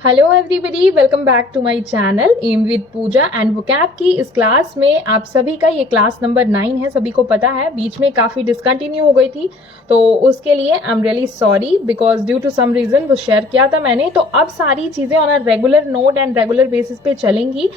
Hello everybody, welcome back to my channel M with Pooja and vocab की इस class में आप सभी का ये क्लास नंबर 9 है। सभी को पता है बीच में काफ़ी डिसकंटिन्यू हो गई थी, तो उसके लिए I am really sorry because due to some reason वो शेयर किया था मैंने। तो अब सारी चीज़ें on a regular note and regular basis पे चलेंगी,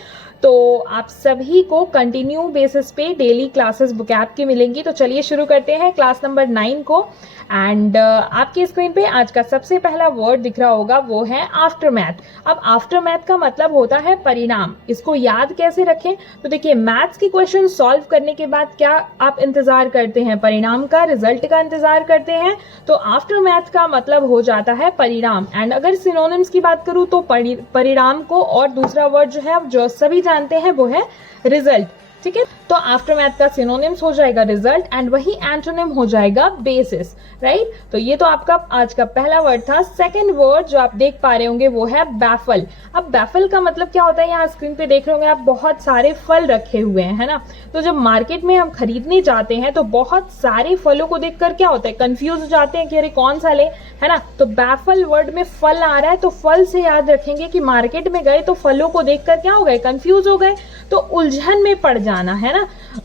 तो आप सभी को कंटिन्यू बेसिस पे डेली क्लासेस वोकैब की मिलेंगी। तो चलिए शुरू करते हैं क्लास नंबर 9 को। एंड आपकी स्क्रीन पे आज का सबसे पहला वर्ड दिख रहा होगा, वो है आफ्टर मैथ। अब आफ्टर मैथ का मतलब होता है परिणाम। इसको याद कैसे रखें? तो देखिए, मैथ्स की क्वेश्चन सॉल्व करने के बाद क्या आप इंतजार करते हैं? परिणाम का, रिजल्ट का इंतजार करते हैं। तो आफ्टर मैथ का मतलब हो जाता है परिणाम। एंड अगर सिनोनिम्स की बात करूं तो परिणाम को और दूसरा वर्ड जो है, जो सभी जानते हैं, वो है रिजल्ट। ठीक है, तो आफ्टर मैथ का सिनोनिम्स हो जाएगा रिजल्ट एंड वही एंटोनिम हो जाएगा बेसिस, राइट। तो ये तो आपका आज का पहला वर्ड था। सेकंड वर्ड जो आप देख पा रहे होंगे वो है बैफल। अब बैफल का मतलब क्या होता है? यहाँ स्क्रीन पे देख रहे होंगे आप, बहुत सारे फल रखे हुए हैं, है ना। तो जब मार्केट में हम खरीदने जाते हैं तो बहुत सारे फलों को देखकर क्या होता है, कंफ्यूज हो जाते हैं कि अरे कौन सा ले, है ना। तो बैफल वर्ड में फल आ रहा है, तो फल से याद रखेंगे कि मार्केट में गए तो फलों को देखकर क्या हो गए, कंफ्यूज हो गए, तो उलझन में पड़ जाना, है ना।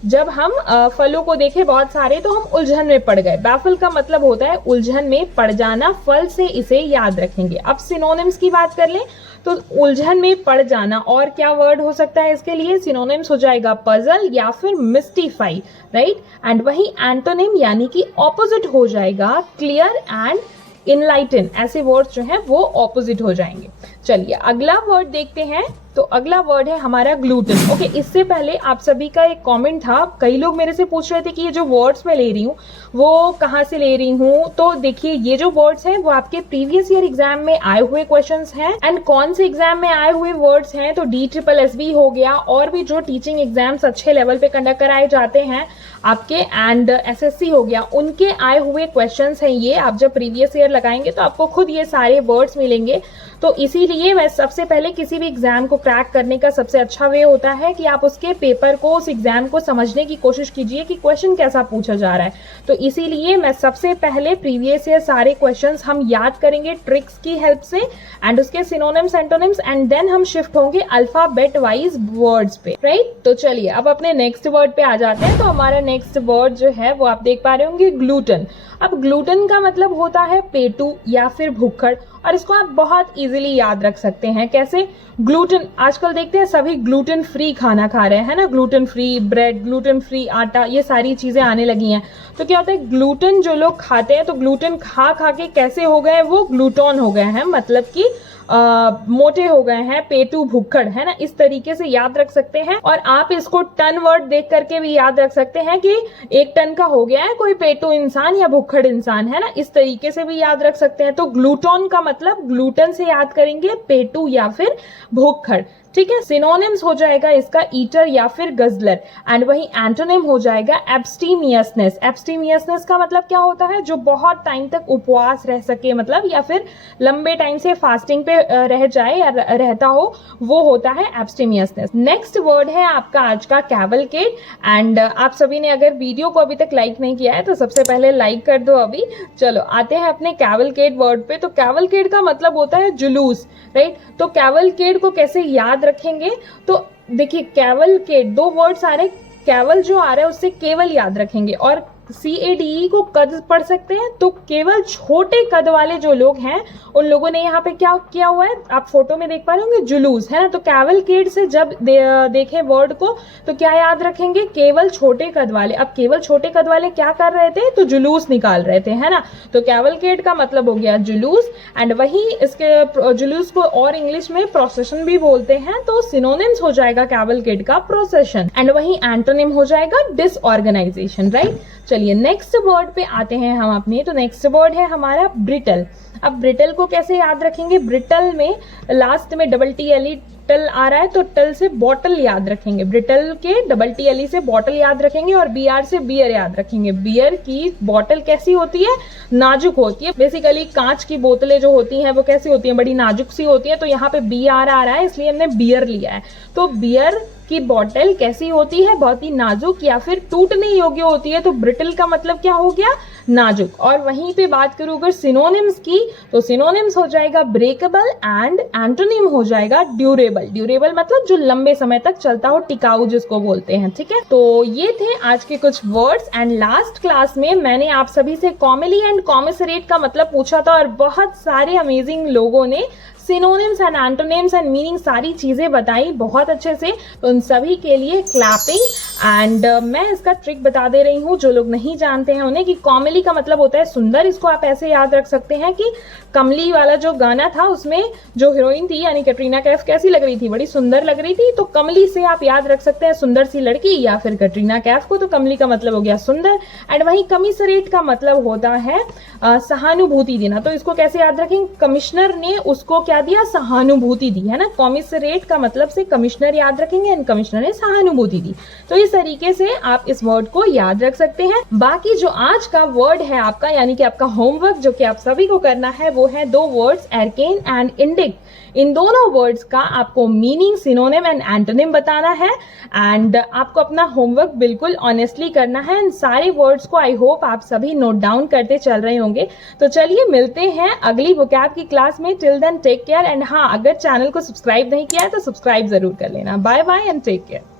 जब हम फलों को देखे बहुत सारे तो हम उलझन में पड़ गए। बैफल का मतलब होता है उलझन में पड़ जाना, फल से इसे याद रखेंगे। अब सिनोनिम्स की बात कर लें तो उलझन में पड़ जाना और क्या वर्ड हो सकता है इसके लिए? सिनोनिम्स हो जाएगा पजल या फिर मिस्टीफाई, राइट। एंड वही एंटोनिम यानी कि ऑपोजिट हो जाएगा क्लियर एंड इनलाइटन। ऐसे वर्ड्स जो हैं वो ऑपोजिट हो जाएंगे। चलिए अगला वर्ड देखते हैं। तो अगला वर्ड है हमारा ग्लूटेन। ओके, इससे पहले आप सभी का एक कमेंट था, कई लोग मेरे से पूछ रहे थे कि ये जो वर्ड्स मैं ले रही हूँ वो कहाँ से ले रही हूँ। तो देखिए, ये जो वर्ड्स हैं वो आपके प्रीवियस ईयर एग्जाम में आए हुए क्वेश्चंस हैं। एंड कौन से एग्जाम में आए हुए वर्ड्स हैं? तो DSSB हो गया, और भी जो टीचिंग एग्जाम्स अच्छे लेवल पे कंडक्ट कराए जाते हैं आपके, एंड SSC हो गया, उनके आए हुए क्वेश्चंस हैं ये। आप जब प्रीवियस ईयर लगाएंगे तो आपको खुद ये सारे वर्ड्स मिलेंगे। तो इसीलिए मैं सबसे पहले किसी भी एग्जाम को क्रैक करने का सबसे अच्छा वे होता है कि आप उसके पेपर को, उस एग्जाम को समझने की कोशिश कीजिए कि क्वेश्चन कैसा पूछा जा रहा है। तो इसीलिए मैं सबसे पहले प्रीवियस ईयर सारे क्वेश्चंस हम याद करेंगे ट्रिक्स की हेल्प से, एंड उसके सिनोनिम्स, एंटोनिम्स, एंड देन हम शिफ्ट होंगे अल्फाबेट वाइज वर्ड्स पे, राइट। तो चलिए अब अपने नेक्स्ट वर्ड पे आ जाते हैं। तो हमारा नेक्स्ट वर्ड जो है वो आप देख पा रहे होंगे, ग्लूटेन। अब ग्लूटेन का मतलब होता है पेटू या फिर भुक्खड़, और इसको आप बहुत इजीली याद रख सकते हैं। कैसे? ग्लूटेन, आजकल देखते हैं सभी ग्लूटेन फ्री खाना खा रहे हैं, है ना। Gluten free bread, gluten free आटा, ये सारी चीजें आने लगी हैं। तो क्या होता है, ग्लूटेन जो लोग खाते हैं तो ग्लूटेन खा खा के कैसे हो गए, वो ग्लूटोन हो गए हैं, मतलब कि मोटे हो गए हैं, पेटू भुक्खड़, है ना। इस तरीके से याद रख सकते हैं। और आप इसको टन वर्ड देख करके भी याद रख सकते हैं कि 1 टन का हो गया है कोई पेटू इंसान या भुक्खड़ इंसान, है ना। इस तरीके से भी याद रख सकते हैं। तो ग्लूटोन का मतलब ग्लूटन से याद करेंगे, पेटू या फिर भुक्खड़, ठीक है। सिनोनिम्स हो जाएगा इसका ईटर या फिर गजलर, एंड वही एंटोनिम हो जाएगा एब्स्टीमियसनेस। एब्स्टीमियसनेस का मतलब क्या होता है? जो बहुत टाइम तक उपवास रह सके, मतलब, या फिर लंबे टाइम से फास्टिंग पे रह जाए या रहता हो, वो होता है एब्स्टीमियसनेस। नेक्स्ट वर्ड है आपका आज का कैवलकेड। एंड आप सभी ने अगर वीडियो को अभी तक लाइक नहीं किया है तो सबसे पहले लाइक कर दो अभी। चलो आते हैं अपने कैवलकेड वर्ड पे। तो कैवलकेड का मतलब होता है जुलूस, राइट। तो कैवलकेड को कैसे याद रखेंगे? तो देखिए, कैवलकेड, 2 वर्ड्स आ रहे हैं, कैवल जो आ रहा है उससे केवल याद रखेंगे, और CADE को कद पढ़ सकते हैं। तो केवल छोटे कद वाले जो लोग हैं उन लोगों ने यहाँ पे क्या किया हुआ है, आप फोटो में देख पा रहे होंगे, जुलूस, है ना। तो कैवलकेड से जब देखें वर्ड को तो क्या याद रखेंगे? केवल छोटे कद वाले। अब केवल छोटे कद वाले क्या कर रहे थे? तो जुलूस निकाल रहे थे, है ना। तो कैवलकेड का मतलब हो गया जुलूस, एंड वही इसके जुलूस को और इंग्लिश में प्रोसेशन भी बोलते हैं। तो सिनोनिम्स हो जाएगा कैवलकेड का प्रोसेशन, एंड वही एंटोनिम हो जाएगा डिसऑर्गेनाइजेशन, राइट। चलिए नेक्स्ट वर्ड पे आते हैं हम अपने। तो नेक्स्ट वर्ड है हमारा ब्रिटल। अब ब्रिटल को कैसे याद रखेंगे? ब्रिटल में लास्ट में TLE टल आ रहा है, तो टल से बॉटल याद रखेंगे। ब्रिटल के TLE से बॉटल याद रखेंगे, और BR से बियर याद रखेंगे। बियर की बॉटल कैसी होती है? नाजुक होती है। बेसिकली कांच की बोतलें जो होती हैं वो कैसी होती हैं? बड़ी नाजुक सी होती है। तो यहाँ पे BR आ रहा है, इसलिए हमने बियर लिया है। तो बियर की बॉटल कैसी होती है? बहुत ही नाजुक या फिर टूटने योग्य होती है। तो ब्रिटल का मतलब क्या हो गया? नाजुक। और वहीं पे बात करूं अगर सिनोनिम्स की, तो सिनोनिम्स हो जाएगा ब्रेकेबल एंड एंटोनिम हो जाएगा ड्यूरेबल। ड्यूरेबल मतलब जो लंबे समय तक चलता हो, टिकाऊ जिसको बोलते हैं, ठीक है। तो ये थे आज के कुछ वर्ड्स। एंड लास्ट क्लास में मैंने आप सभी से कॉमेली एंड कॉमिसरेट का मतलब पूछा था और बहुत सारे अमेजिंग लोगों ने synonyms and antonyms and meaning सारी चीजें बताई बहुत अच्छे से। तो उन सभी के लिए क्लैपिंग। एंड मैं इसका ट्रिक बता दे रही हूँ जो लोग नहीं जानते हैं उन्हें, कि कॉमेली का मतलब होता है सुंदर। इसको आप ऐसे याद रख सकते हैं कि कमली वाला जो गाना था उसमें जो हीरोइन थी यानी कैटरीना कैफ कैसी लग रही थी, बड़ी सुंदर लग रही थी। तो कमली से आप याद रख सकते हैं सुंदर सी लड़की या फिर कैटरीना कैफ को। तो कमली का मतलब हो गया सुंदर। एंड वहीं कमिसरेट का मतलब होता है सहानुभूति देना। तो इसको कैसे याद रखेंगे, कमिश्नर ने उसको क्या दिया, सहानुभूति दी, है ना। कॉमिसरेट का मतलब से कमिश्नर याद रखेंगे एंड कमिश्नर ने सहानुभूति दी। तो इस तरीके से आप इस वर्ड को याद रख सकते हैं। बाकी जो आज का वर्ड है आपका, यानी कि आपका होमवर्क जो कि आप सभी को करना है, वो है दो वर्ड्स एर्केन एंड इंडिक। इन दोनों वर्ड्स का आपको मीनिंग, सिनोनिम एंड एंटोनिम बताना है। एंड आपको अपना होमवर्क बिल्कुल ऑनेस्टली करना है। इन सारे वर्ड्स को आई होप आप सभी नोट डाउन करते चल रहे होंगे। तो चलिए मिलते हैं अगली वोकैब की क्लास में। Till then take care. And हाँ, अगर चैनल को सब्सक्राइब नहीं किया है तो सब्सक्राइब जरूर कर लेना। Bye bye and take care.